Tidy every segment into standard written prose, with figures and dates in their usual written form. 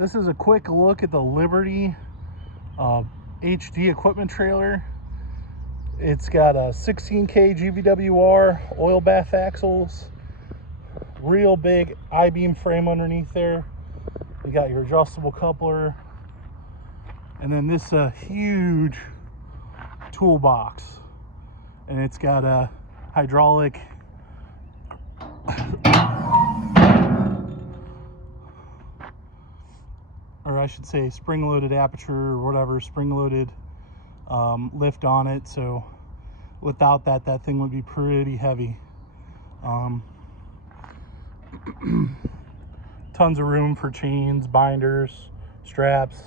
This is a quick look at the Liberty HD equipment trailer. It's got a 16K GVWR oil bath axles, real big I-beam frame underneath there. You got your adjustable coupler, and then this huge toolbox, and it's got a hydraulic or I should say spring-loaded aperture or whatever, spring-loaded lift on it. So without that, that thing would be pretty heavy. Tons of room for chains, binders, straps.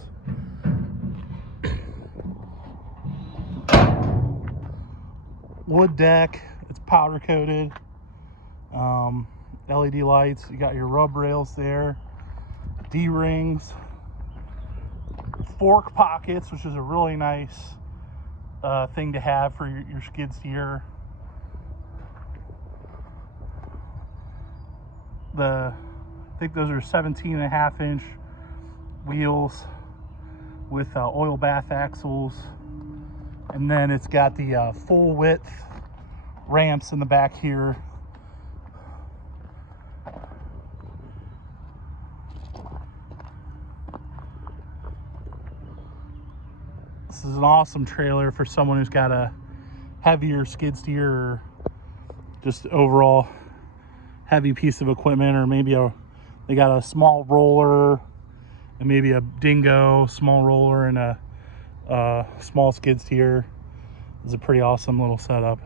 Wood deck, it's powder coated. LED lights, you got your rub rails there, D-rings, fork pockets, which is a really nice thing to have for your skid steer. I think those are 17.5-inch wheels with oil bath axles, and then it's got the full width ramps in the back here. This is an awesome trailer for someone who's got a heavier skid steer or just overall heavy piece of equipment, or maybe they got a small roller and maybe a dingo small roller and a small skid steer. It's a pretty awesome little setup.